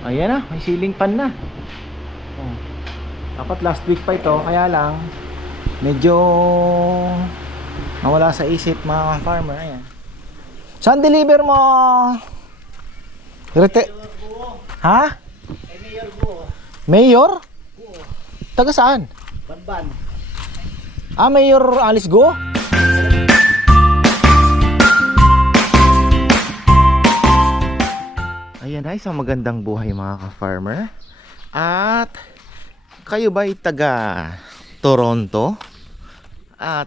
Ayan na, may ceiling fan na. Oh. Dapat last week pa ito, kaya lang medyo nawala sa isip mga farmer. Ayan. Saan deliver mo? Rete ha? Mayor? Taga saan? Banban. Ah, Mayor Alice Go? Ayan ay isang magandang buhay mga ka-farmer. At kayo ba ay taga Toronto? At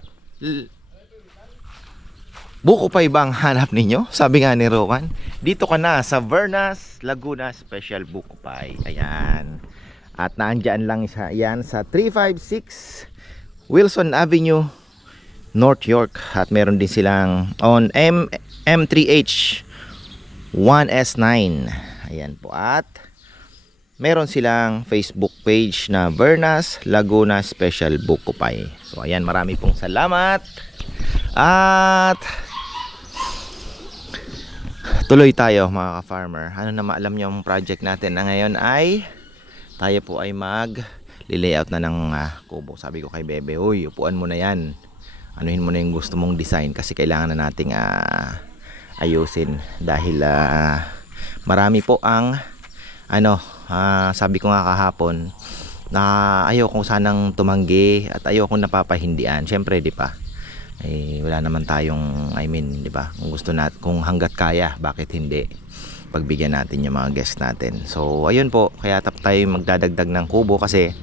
buko pa ibang hanap ninyo? Sabi nga ni Rowan, dito ka na sa Vernas Laguna Special Buko Pie. Ayan. At naandyan lang isa, yan sa 356 Wilson Avenue, North York. At meron din silang on M M3H 1S9. Ayan po. At meron silang Facebook page na Vernas Laguna Special Buko Pie. So ayan, marami pong salamat. At tuloy tayo mga ka-farmer. Ano na maalam nyo ang project natin na ngayon ay tayo po ay mag layout na ng ah, kubo. Sabi ko kay Bebe, uy, upuan mo na yan. Anuhin mo na yung gusto mong design kasi kailangan na nating ah, ayusin dahil ah, marami po ang ano, ah, sabi ko nga kahapon na ayaw kong sanang tumanggi at ayaw kong napapahindian. Syempre, di pa. Eh, wala naman tayong, I mean, di ba? Kung gusto nat, kung hanggat kaya, bakit hindi? pagbigyan natin yung mga guest natin. So, ayun po, kaya tap tayo magdadagdag ng kubo kasi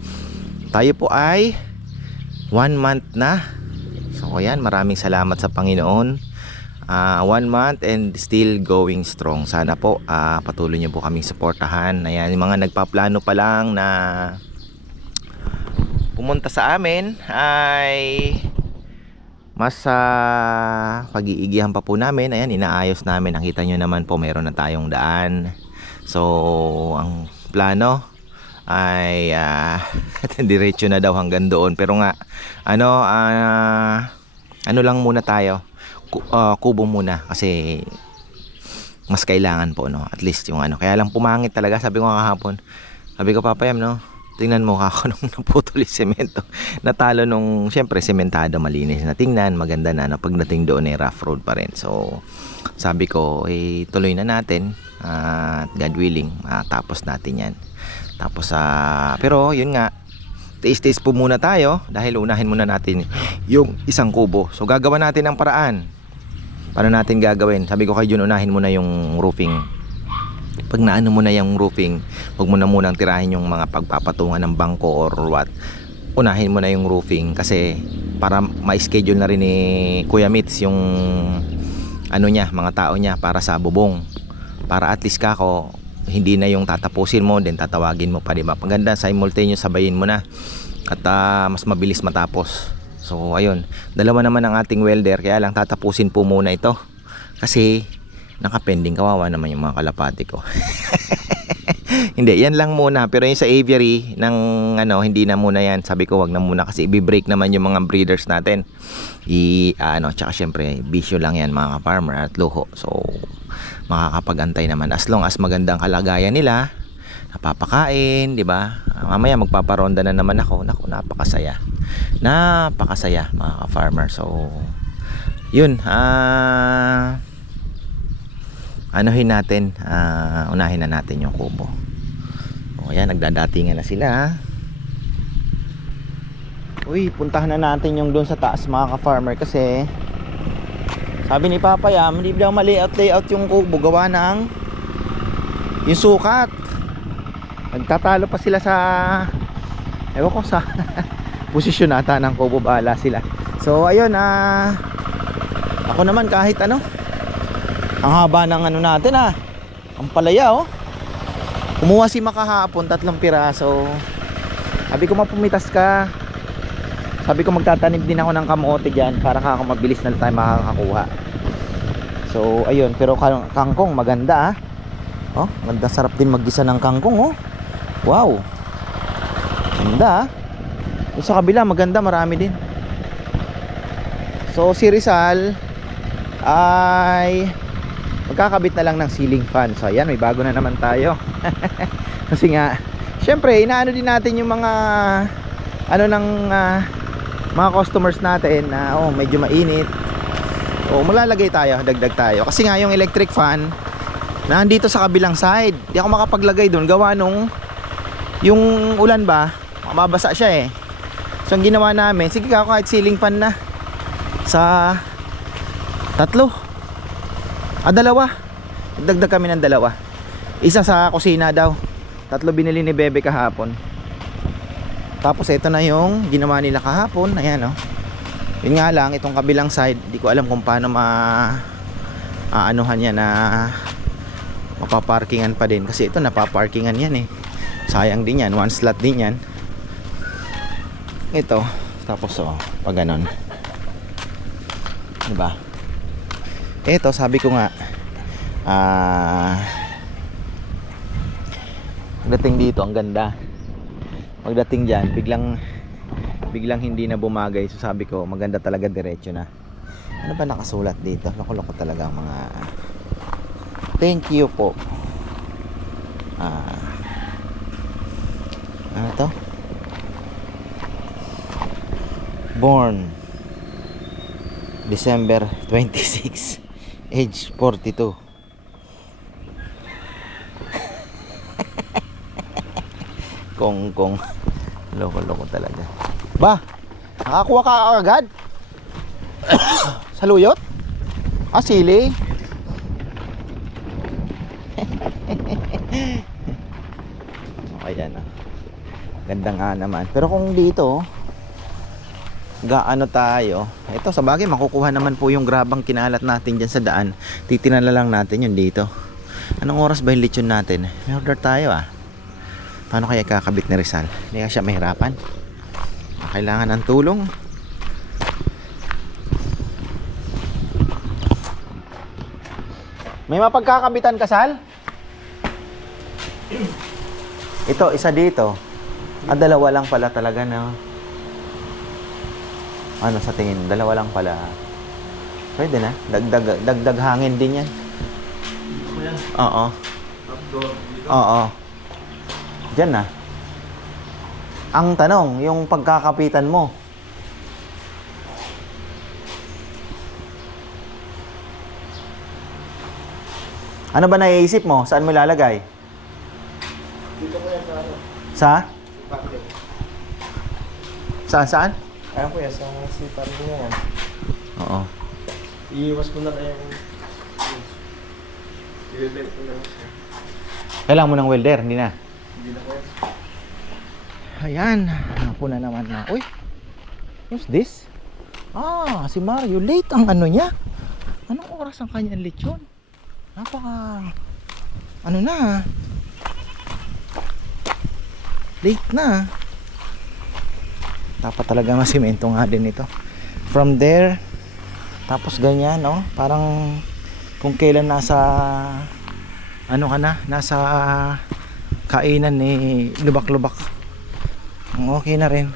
tayo po ay one month na. So, ayan, maraming salamat sa Panginoon. Ah, one month and still going strong. Sana po ah, patuloy niyo po kaming suportahan. Ayan, yung mga nagpaplano pa lang na pumunta sa amin ay mas sa pag-iigihan pa po namin. Ayan inaayos namin. Nakita nyo naman po meron na tayong daan. So ang plano ay ah, diretso na daw hanggang doon. Pero nga ano ah, ano lang muna tayo Ah, kubo muna kasi mas kailangan po no? At least yung ano. Kaya lang pumangit talaga sabi ko kahapon. Sabi ko papayam no? Tingnan mo ako nung naputol yung semento. Natalo nung syempre sementado malinis na tingnan maganda na no? pagdating doon ay rough road pa rin. So sabi ko eh tuloy na natin at God willing tapos natin yan. Tapos sa pero yun nga taste-taste po muna tayo dahil unahin muna natin yung isang kubo. So gagawa natin ng paraan paano natin gagawin sabi ko kay Jun unahin muna yung roofing pag naano mo na yung roofing, huwag mo na munang tirahin yung mga pagpapatungan ng bangko or what. Unahin mo na yung roofing kasi para ma-schedule na rin ni Kuya Mitz yung ano niya, mga tao niya para sa bubong. Para at least kako hindi na yung tatapusin mo then tatawagin mo pa di ba? Paganda simultaneous sabayin mo na at ah, mas mabilis matapos. So ayun, dalawa naman ang ating welder kaya lang tatapusin po muna ito. Kasi nakapending kawawa naman yung mga kalapati ko. Hindi yan lang muna. Pero yung sa aviary ng ano hindi na muna yan. Sabi ko wag na muna kasi i-break naman yung mga breeders natin. I ano tsaka syempre bisyo lang yan mga farmer at luho. So makakapagantay naman. As long as magandang kalagayan nila napapakain di ba? Mamaya magpaparonda na naman ako. Naku napakasaya. Napakasaya mga farmer so yun ah anuhin natin ah, unahin na natin yung kubo. O yan nagdadatingan na sila uy puntahan na natin yung doon sa taas mga ka-farmer kasi sabi ni Papa Yam hindi daw ma-layout layout yung kubo. Gawa ng yung sukat nagtatalo pa sila sa ewan ko sa posisyon ata ng kubo bala sila so ayun ah ako naman kahit ano ang haba ng ano natin ah. Ang palaya oh. Kumuha si makahapon tatlong piraso. Sabi ko mapumitas ka. Sabi ko magtatanim din ako ng kamote diyan para ka mabilis na tayo makakakuha. So ayun, pero kang- kangkong maganda ah. Oh, maganda sarap din maggisa ng kangkong oh. Wow. Ganda ah. Yung sa kabila maganda marami din. So si Rizal ay magkakabit na lang ng ceiling fan. So ayan, may bago na naman tayo. Kasi nga, syempre, inaano din natin yung mga ano ng ah, mga customers natin na oh, medyo mainit. O malalagay tayo, dagdag tayo. Kasi nga yung electric fan nandito sa kabilang side. Di ako makapaglagay doon gawa nung yung ulan ba, mababasa siya eh. So ang ginawa namin, sige ka kahit ceiling fan na sa tatlo. Ah, dalawa. Dagdag kami ng dalawa. Isa sa kusina daw. Tatlo binili ni Bebe kahapon. Tapos ito na yung ginawa nila kahapon. Ayan oh. Yun nga lang, itong kabilang side, di ko alam kung paano ma aanuhan yan na mapaparkingan pa din. Kasi ito napaparkingan yan eh. Sayang din yan. One slot din yan. Ito. Tapos oh, pag ganon. Diba? Ito, sabi ko nga, ah, dating dito, ang ganda. Pagdating dyan, biglang, biglang hindi na bumagay. So sabi ko, maganda talaga diretso na. Ano ba nakasulat dito? Loko-loko talaga ang mga, thank you po. Ah, ano to? Born December 26 Age 42 Kong kong Loko loko talaga Ba? Nakakuha ka agad? Saluyot? Ah, sili? okay yan ah. Ganda nga naman. Pero kung dito gaano tayo? Ito sa bagay makukuha naman po yung grabang kinalat natin dyan sa daan. Titinala lang natin yun dito. Anong oras ba yung lechon natin? May order tayo ah. Paano kaya kakabit ni Rizal? Hindi ka siya mahirapan. Kailangan ng tulong. May mapagkakabitan kasal? Ito isa dito ah dalawa lang pala talaga na ano sa tingin dalawa lang pala. Pwede na. Dagdag dagdag hangin din yan. Oo. Oo. Diyan na. Ang tanong yung pagkakapitan mo. Ano ba naiisip mo? Saan mo lalagay Dito ko yan sa ano, sa? Saan saan Kaya ko yan sa sipar ko yan. oo Iiwas ko na yung... I-belt ko lang siya. kailangan mo ng welder hindi na Hindi na ko yan. Ayan, ako na naman na. Uy, who's this? Ah, si Mario. Late ang ano niya. Anong oras ang kanyang lechon? Napaka... Ano na? Late na. Dapat talaga masimento nga din ito. From there, tapos ganyan, no? Parang kung kailan nasa... Ano ka na? Nasa kainan ni lubak-lubak ang okay na rin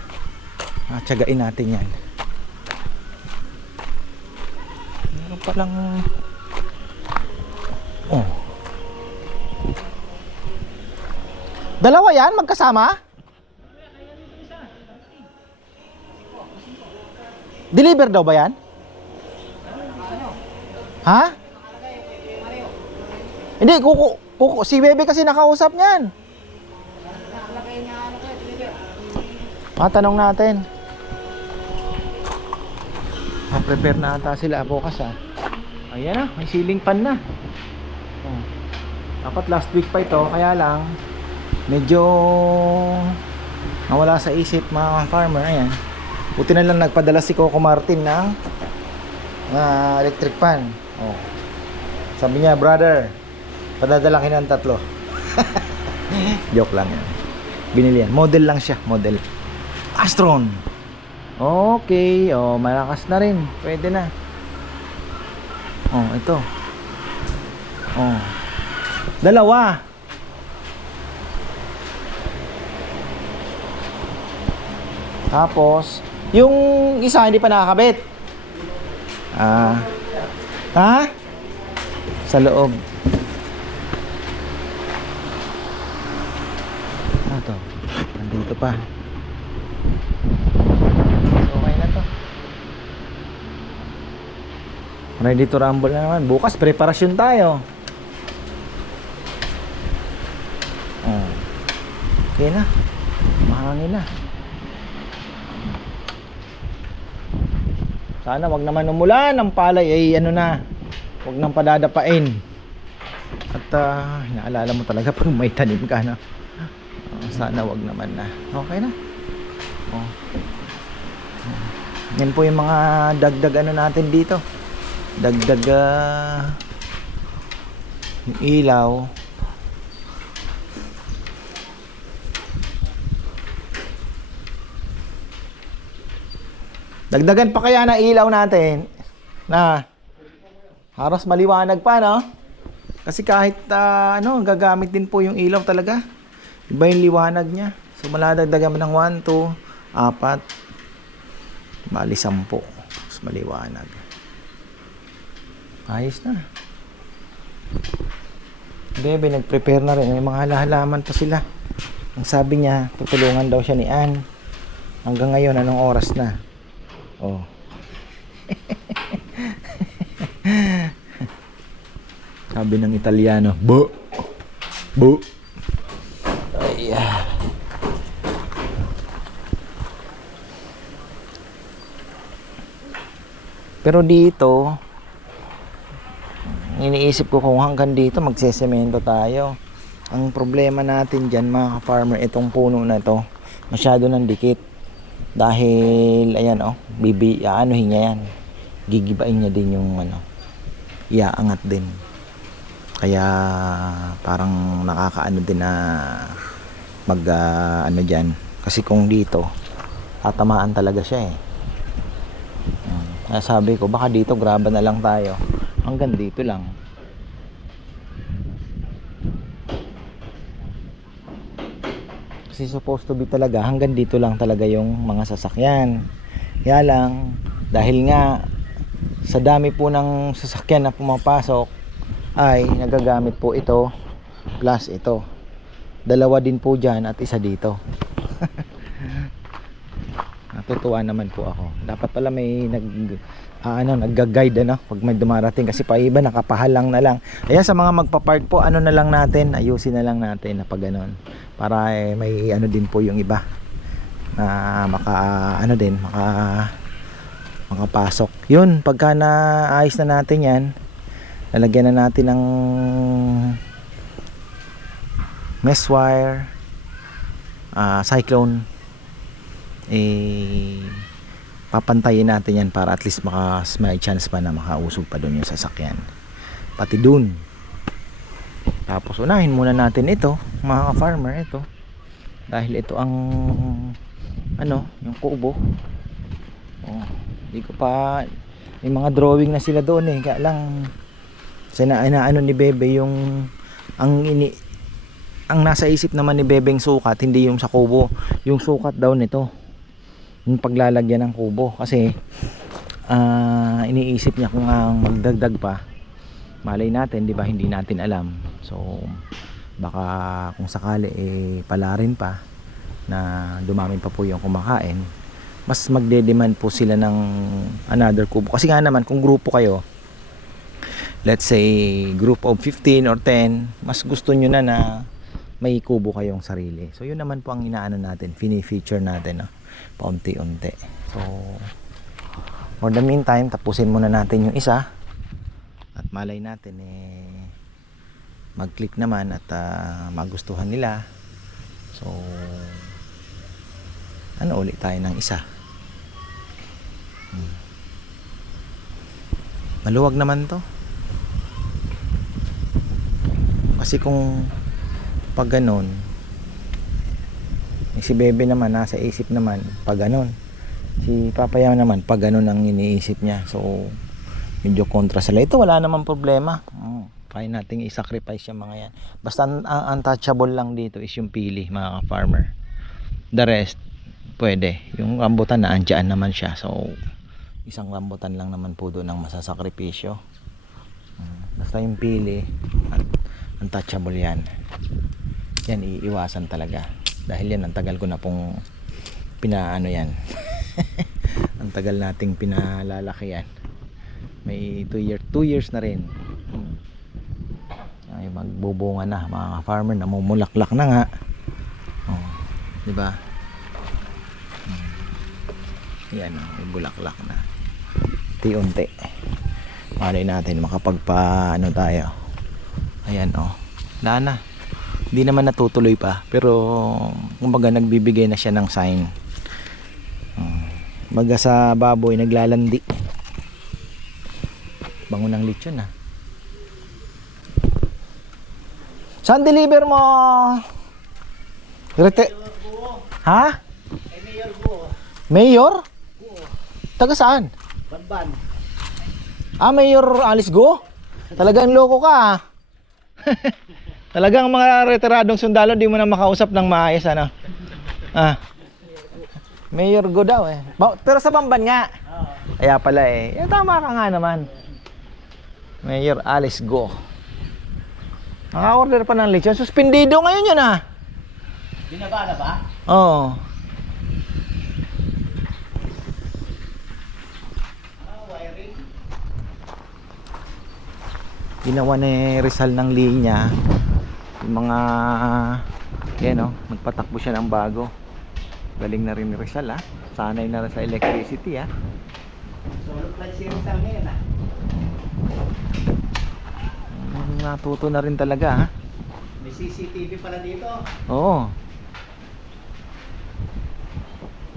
ah, natin yan meron palang oh dalawa yan magkasama deliver daw ba yan ha hindi kuku, kuku si bebe kasi nakausap niyan Matanong natin. Ma-prepare na ata sila bukas ah. Ayan na, may ceiling fan na. Oh. Dapat last week pa ito, kaya lang medyo nawala sa isip mga farmer. Ayan. Buti na lang nagpadala si Coco Martin ng ah, electric fan. Oh. Sabi niya, brother, padadalakin ng tatlo. Joke lang yan. Binili yan. Model lang siya, model. Astron. Okay, oh, malakas na rin. Pwede na. Oh, ito. Oh. Dalawa. Tapos, yung isa hindi pa nakakabit. Ah. Ha? sa loob. Ano to? Nandito pa. Okay na to. Ready to rumble na naman. Bukas, preparasyon tayo. Oh. Okay na. Mahangin na. Sana wag naman umulan ang palay ay ano na. Wag nang padadapain. At ah, naalala mo talaga pag may tanim ka na. Ah, sana wag naman na. Okay na. Oh. Yan po yung mga dagdag ano natin dito. Dagdag ah, yung ilaw. Dagdagan pa kaya na ilaw natin na haros maliwanag pa no? Kasi kahit ah, ano, gagamit din po yung ilaw talaga. Iba yung liwanag niya. So maladagdagan mo ng 1, 2, 4, bali 10. Mas maliwanag. Ayos na. Bebe, nag-prepare na rin. May mga halaman pa sila. Ang sabi niya, tutulungan daw siya ni Ann. Hanggang ngayon, anong oras na? Oh. Sabi ng Italiano, bu. Bu. Ay, ah. Pero dito, iniisip ko kung hanggang dito magsesemento tayo. Ang problema natin dyan mga farmer itong puno na to, masyado ng dikit. Dahil, ayan oh, bibi, aanohin niya yan. Gigibain niya din yung ano, iaangat din. Kaya parang nakakaano din na mag ah, ano diyan kasi kung dito tatamaan talaga siya eh. Hmm. Kaya sabi ko baka dito graba na lang tayo. Hanggang dito lang. Kasi supposed to be talaga hanggang dito lang talaga yung mga sasakyan. Kaya lang dahil nga sa dami po ng sasakyan na pumapasok ay nagagamit po ito plus ito. Dalawa din po dyan at isa dito. Natutuwa naman po ako. Dapat pala may nag ah, ano, nagga-guide ano pag may dumarating kasi pa iba nakapahalang na lang. Ayan sa mga magpa-park po, ano na lang natin, ayusin na lang natin na pag ganun. Para eh, may ano din po yung iba na maka ano din, maka makapasok. Yun, pagka naayos na natin 'yan, lalagyan na natin ng mesh wire, ah, cyclone eh papantayin natin yan para at least maka, may chance pa na makausog pa doon yung sasakyan. Pati dun. Tapos unahin muna natin ito mga farmer ito. Dahil ito ang ano yung kubo. Oh, hindi ko pa may mga drawing na sila doon eh. Kaya lang sana inaano ni Bebe yung ang ini ang nasa isip naman ni Bebeng sukat hindi yung sa kubo. Yung sukat daw nito yung paglalagyan ng kubo. Kasi ah, iniisip niya kung ang magdagdag pa malay natin di ba? Hindi natin alam. So baka kung sakali eh pala rin pa na dumami pa po yung kumakain mas magde-demand po sila ng another kubo. Kasi nga naman kung grupo kayo let's say group of 15 or 10 mas gusto nyo na na may kubo kayong sarili. So yun naman po ang inaano natin fini-feature natin no? paunti-unti. So for the meantime tapusin muna natin yung isa. At malay natin eh mag-click naman at ah, magustuhan nila. So ano ulit tayo ng isa? Hmm. maluwag naman to. Kasi kung pag ganon eh, si Bebe naman nasa isip naman pag ganon si Papaya naman pag ganon ang iniisip niya. So medyo kontra sila. Ito wala naman problema. Mm, kaya nating i-sacrifice yung mga yan. Basta ang, untouchable lang dito is yung pili mga farmer the rest pwede. Yung rambutan na andyan naman siya. So isang rambutan lang naman po doon ang masasakripisyo. Basta yung pili, un- untouchable yan. Yan, iiwasan talaga. Dahil yan, ang tagal ko na pong pinaano yan. ang tagal nating pinalalaki yan. May 2 years, 2 years na rin. Ay, magbubunga na mga farmer, namumulaklak na nga. Oh, 'di ba? Hmm. Yan, may bulaklak na. Unti-unti. Malay natin makapagpa ano tayo. Ayan oh. Wala na. Hindi naman natutuloy pa, pero kumbaga nagbibigay na siya ng sign. Hmm. Baga sa baboy naglalandi. Bango ng lechon ah. Saan deliver mo? Rete Ha? Mayor? Taga saan? Banban. Ah, Mayor Alice Go? Talagang loko ka ah. Talagang mga retiradong sundalo di mo na makausap ng maayos ano. Ah. Mayor Go daw eh. Ba- Pero sa Bamban nga. Kaya pala eh. Eh, tama ka nga naman. Mayor Alice Go. Naka-order pa ng lechon. Suspendido ngayon yun ah. Binaba na ba? Oo. Ginawa ni Rizal ng linya yung mga yan o nagpatakbo siya ng bago galing na rin ni Rizal ha sanay na rin sa electricity ha Solo plan si Rizal ngayon ah. Mm, natuto na rin talaga ha May CCTV pala dito. oo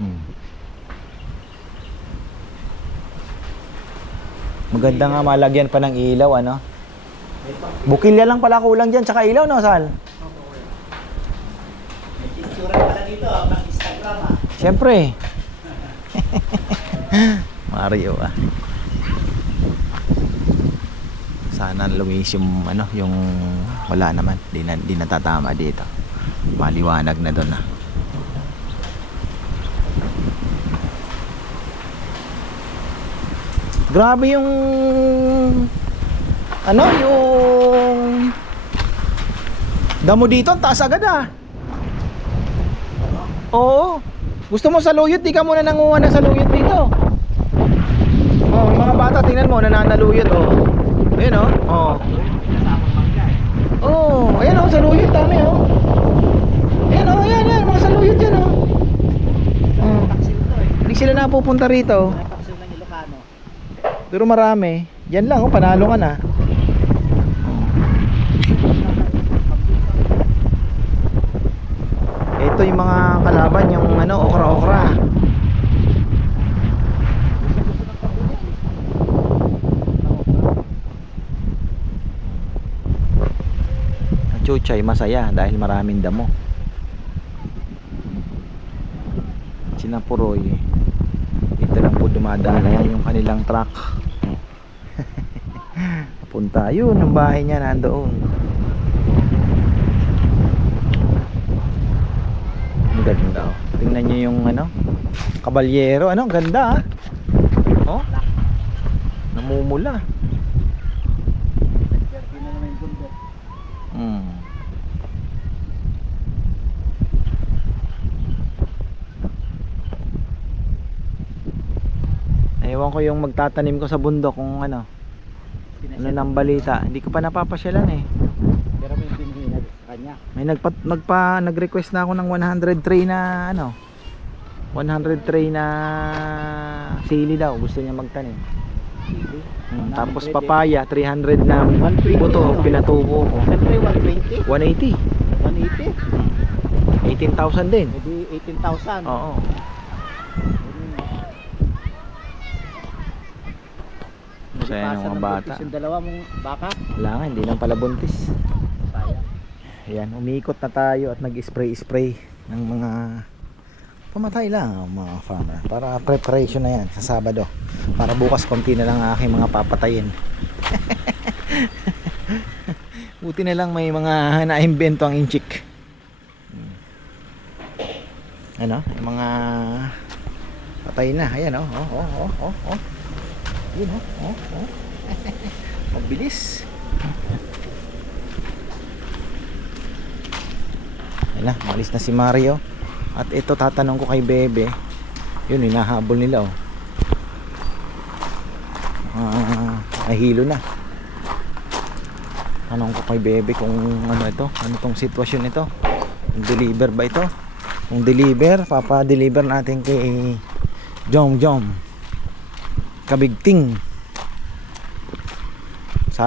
hmm. maganda nga malagyan pa ng ilaw ano bukilya lang pala kulang dyan tsaka ilaw no Sal may picture pala dito ah, pang Instagram ah. Siyempre. Mario ah. Sana lumis yung ano, yung wala naman. Di na, di natatama dito. Maliwanag na doon ah. Grabe yung ano, yung damo dito, ang taas agad ah. Oo. Gusto mo saluyot, di ka muna nanguha ng saluyot dito. Oh, mga bata, tingnan mo, nananaluyot, oh. Ayun, oh. Oh. Oh, ayan, oh, saluyot, dami, oh. Ayan, oh, ayan, ayan, mga saluyot yan, oh. Oh. Hindi sila napupunta rito. Pero marami. Yan lang, oh, panalo ka na. Ito yung mga kalaban, yung ano, okra-okra. Ang chuchay masaya dahil maraming damo. Sinapuroy. Ito lang po dumadaan. Ayan yung kanilang truck. Punta. Yun, ang bahay niya nandoon. Ang ganda oh. Tingnan niyo yung ano, kabalyero. Ano, ang ganda ah. Oh. Namumula. Hmm. Ewan ko yung magtatanim ko sa bundok kung ano, ano nang balita. Hindi ko pa napapasyalan eh. Pero may binhinag sa kanya. May nagpa, nagpa nag-request na ako ng 100 tray na ano. 100 tray na sili daw gusto niya magtanim. Hindi. Hmm, tapos papaya 300 na buto pinatubo ko. Siyempre 120. 180. 180. 18,000 din. Maybe 18,000. Oo. Masaya ng mga bata. Yung dalawa mong baka. Wala nga, hindi lang pala buntis. Ayan, umikot na tayo at nag-spray-spray ng mga pamatay lang ang mga farmer. Para preparation na yan sa Sabado. Para bukas konti na lang ang aking mga papatayin. Buti na lang may mga naimbento ang inchik. Hmm. Ano? Yung mga patay na. Ayan oh. Oh, oh, oh, oh, oh. Yun oh. Oh, oh. Bilis. Ayun na, malis na si Mario. At ito tatanong ko kay Bebe. Yun, hinahabol nila oh. Ah, nahilo na. Tanong ko kay Bebe kung ano ito, ano tong sitwasyon ito. Deliver ba ito? Kung deliver, papa-deliver natin kay Jom Jom. Kabigting. Sa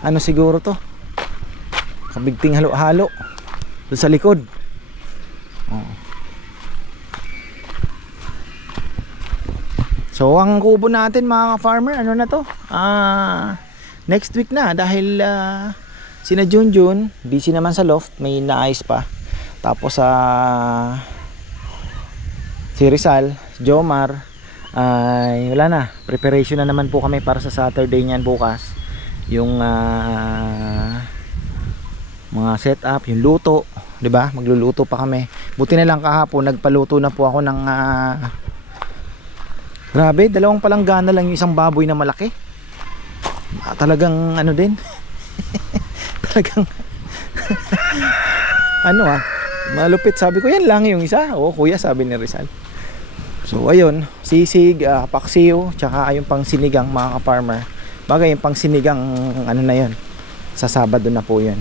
ano siguro to? Kabigting halo-halo. Doon sa likod. So ang kubo natin mga farmer ano na to? Ah next week na dahil ah, sina Junjun busy naman sa loft, may naayos pa. Tapos sa si Rizal, Jomar ay wala na. Preparation na naman po kami para sa Saturday niyan bukas. Yung ah, mga setup, yung luto, 'di ba? Magluluto pa kami. Buti na lang kahapon nagpaluto na po ako ng ah, Grabe, dalawang palanggana lang yung isang baboy na malaki. Ah, talagang ano din. talagang ano ah, malupit. Sabi ko, yan lang yung isa. Oo, kuya, sabi ni Rizal. So, ayun, sisig, uh, paksiw, tsaka yung pang sinigang mga ka-farmer. Bagay, yung pang sinigang, ano na yun, sa Sabado na po yun.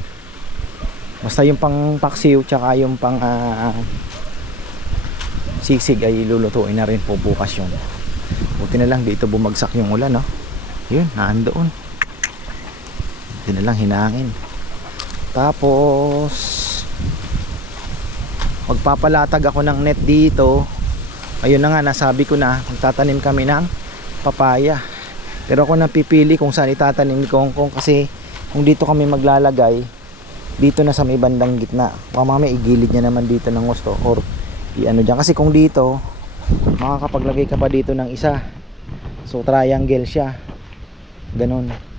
Basta yung pang paksiw, tsaka yung pang ah, sisig ay lulutuin na rin po bukas yun. Buti na lang dito bumagsak yung ulan, no? Yun, naandoon. Buti na lang hinangin. Tapos, magpapalatag ako ng net dito. Ayun na nga, nasabi ko na, magtatanim kami ng papaya. Pero ako napipili kung saan itatanim ni Kongkong kasi kung dito kami maglalagay, dito na sa may bandang gitna. Mamaya igilid niya naman dito ng gusto or i-ano dyan. Kasi kung dito, makakapaglagay ka pa dito ng isa. So triangle siya. Ganun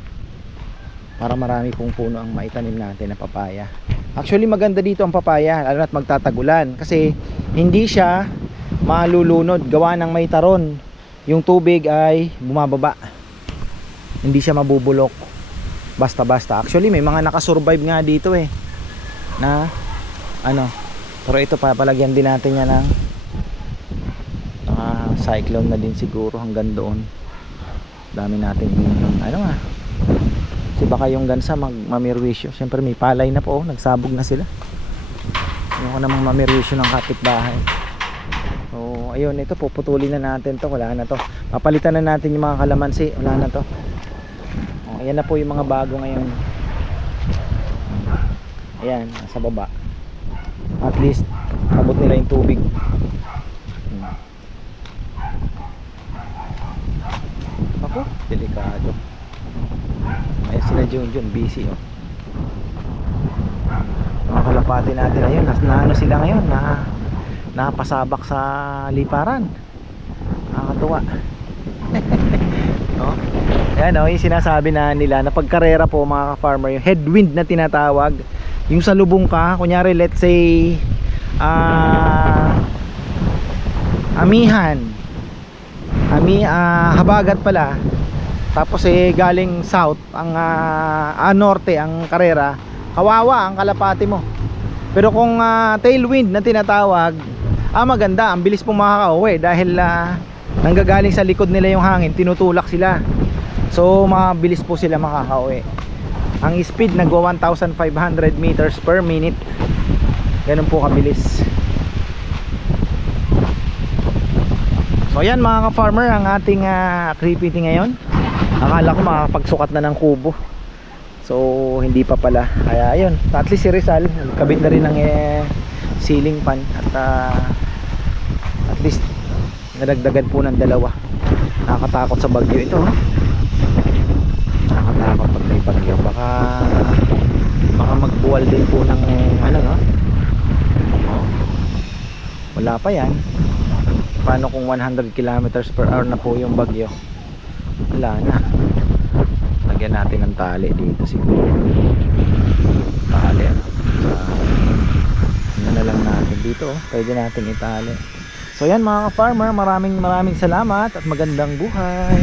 para marami pong puno ang maitanim natin na papaya. Actually maganda dito ang papaya lalo na't magtatagulan. Kasi hindi siya malulunod. Gawa ng may taron. Yung tubig ay bumababa. Hindi siya mabubulok basta basta actually may mga nakasurvive nga dito eh. Na ano. Pero ito papalagyan din natin yan ng ah, cyclone na din siguro hanggang doon. Dami natin ano nga? Kasi baka yung gansa mag mamirwisyo. Syempre may palay na po. Oh, nagsabog na sila. Yung namang mamirwisyo ng kapitbahay. So ayun. Ito puputulin na natin to. Wala na to. Papalitan na natin yung mga kalamansi. Wala na to. oh, ayan na po yung mga bago ngayon ayan nasa baba at least abot nila yung tubig. Ako, delikado. Ay sila Junjun, busy oh. Mga kalapati natin ayun, nas na ano sila ngayon, na napasabak sa liparan. Nakakatuwa. no? Ayan oh, yung sinasabi na nila na pagkarera po mga ka-farmer, yung headwind na tinatawag, yung sa lubong ka, kunyari let's say ah amihan. Ami ah, habagat pala. Tapos eh galing south ang ah, ah, norte ang karera kawawa ang kalapati mo. Pero kung ah, tailwind na tinatawag ah maganda ang bilis pong makakauwi dahil ah, nanggagaling sa likod nila yung hangin tinutulak sila. So mabilis po sila makakauwi. Ang speed nagwa 1500 meters per minute. Ganun po kabilis. So ayan mga ka-farmer ang ating uh, activity ngayon. Akala ko makakapagsukat na ng kubo. So hindi pa pala. Kaya ayun At least si Rizal Kabit na rin ng eh, ceiling fan. At uh, at least Nadagdagan po ng dalawa. Nakakatakot sa bagyo ito no? Nakakatakot pag may bagyo. Baka Baka magbuwal din po ng Ano no. Wala pa yan. Paano kung 100 kilometers per hour na po yung bagyo? Wala na. Lagyan natin ng tali dito siguro. Tali ano? Uh, na lang natin dito oh. pwede natin itali so yan mga farmer maraming maraming salamat at magandang buhay